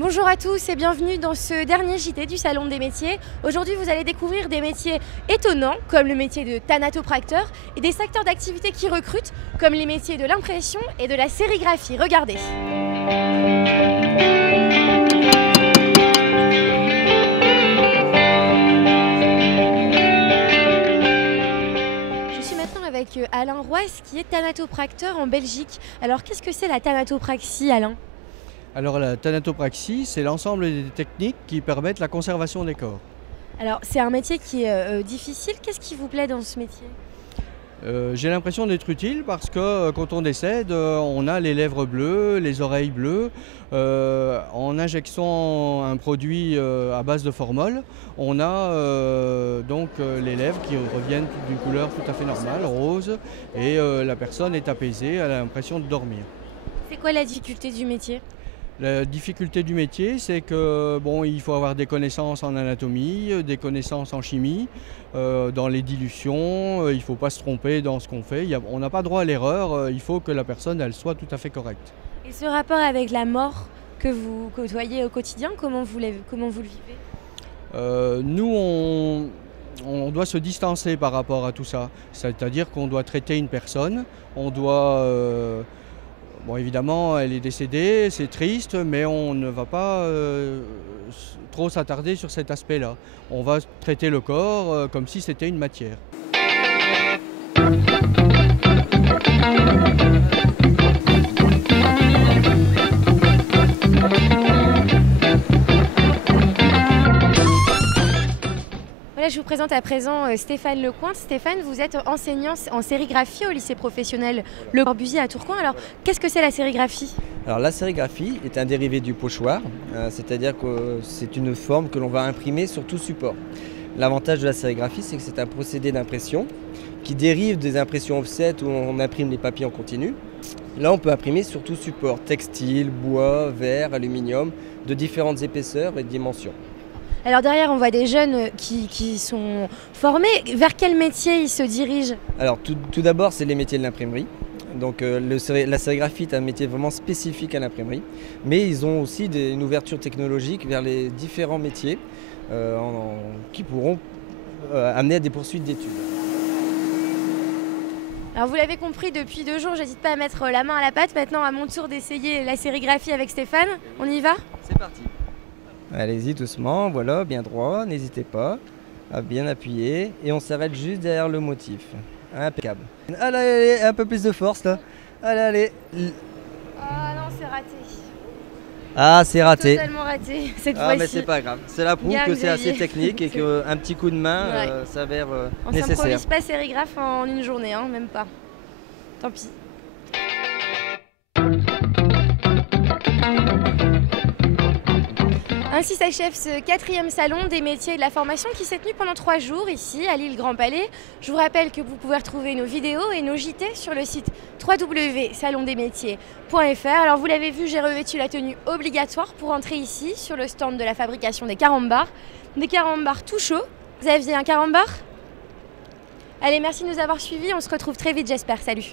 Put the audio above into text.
Bonjour à tous et bienvenue dans ce dernier JT du Salon des métiers. Aujourd'hui, vous allez découvrir des métiers étonnants, comme le métier de thanatopracteur, et des secteurs d'activité qui recrutent, comme les métiers de l'impression et de la sérigraphie. Regardez. Je suis maintenant avec Alain Roisse, qui est thanatopracteur en Belgique. Alors, qu'est-ce que c'est la thanatopraxie, Alain ? Alors la thanatopraxie, c'est l'ensemble des techniques qui permettent la conservation des corps. Alors, c'est un métier qui est difficile. Qu'est-ce qui vous plaît dans ce métier ? J'ai l'impression d'être utile parce que quand on décède, on a les lèvres bleues, les oreilles bleues. En injectant un produit à base de formol, on a donc les lèvres qui reviennent d'une couleur tout à fait normale, rose, et la personne est apaisée, elle a l'impression de dormir. C'est quoi la difficulté du métier ? La difficulté du métier, c'est que il faut avoir des connaissances en anatomie, des connaissances en chimie, dans les dilutions, il ne faut pas se tromper dans ce qu'on fait. On n'a pas droit à l'erreur, il faut que la personne elle soit tout à fait correcte. Et ce rapport avec la mort que vous côtoyez au quotidien, comment vous le vivez ? Nous, on doit se distancer par rapport à tout ça. C'est-à-dire qu'on doit traiter une personne, on doit... Bon, évidemment, elle est décédée, c'est triste, mais on ne va pas trop s'attarder sur cet aspect-là. On va traiter le corps comme si c'était une matière. Voilà, je vous présente à présent Stéphane Lecointe. Stéphane, vous êtes enseignant en sérigraphie au lycée professionnel Le Corbusier à Tourcoing. Alors, qu'est-ce que c'est la sérigraphie ? Alors la sérigraphie est un dérivé du pochoir, c'est-à-dire que c'est une forme que l'on va imprimer sur tout support. L'avantage de la sérigraphie, c'est que c'est un procédé d'impression qui dérive des impressions offset où on imprime les papiers en continu. Là, on peut imprimer sur tout support, textile, bois, verre, aluminium, de différentes épaisseurs et dimensions. Alors derrière, on voit des jeunes qui sont formés. Vers quel métier ils se dirigent ? Alors tout d'abord, c'est les métiers de l'imprimerie. Donc la sérigraphie est un métier vraiment spécifique à l'imprimerie. Mais ils ont aussi une ouverture technologique vers les différents métiers qui pourront amener à des poursuites d'études. Alors vous l'avez compris, depuis 2 jours, j'hésite pas à mettre la main à la pâte. Maintenant, à mon tour d'essayer la sérigraphie avec Stéphane. On y va ? C'est parti. Allez-y doucement, voilà, bien droit, n'hésitez pas à bien appuyer et on s'arrête juste derrière le motif. Impeccable. Allez, allez, un peu plus de force là. Allez, allez. Ah non, c'est raté. Ah, c'est raté. Totalement raté cette Ah, fois-ci. mais c'est pas grave. Cela prouve que c'est assez technique et qu'un petit coup de main s'avère nécessaire. On s'improvise pas sérigraphe en une journée, hein, même pas. Tant pis. Ainsi s'achève ce 4e salon des métiers et de la formation qui s'est tenu pendant 3 jours ici à l'île Grand Palais. Je vous rappelle que vous pouvez retrouver nos vidéos et nos JT sur le site www.salondesmétiers.fr. Alors vous l'avez vu, j'ai revêtu la tenue obligatoire pour entrer ici sur le stand de la fabrication des carambars. Des carambars tout chauds. Vous aviez un carambar ? Allez, merci de nous avoir suivis. On se retrouve très vite, j'espère. Salut.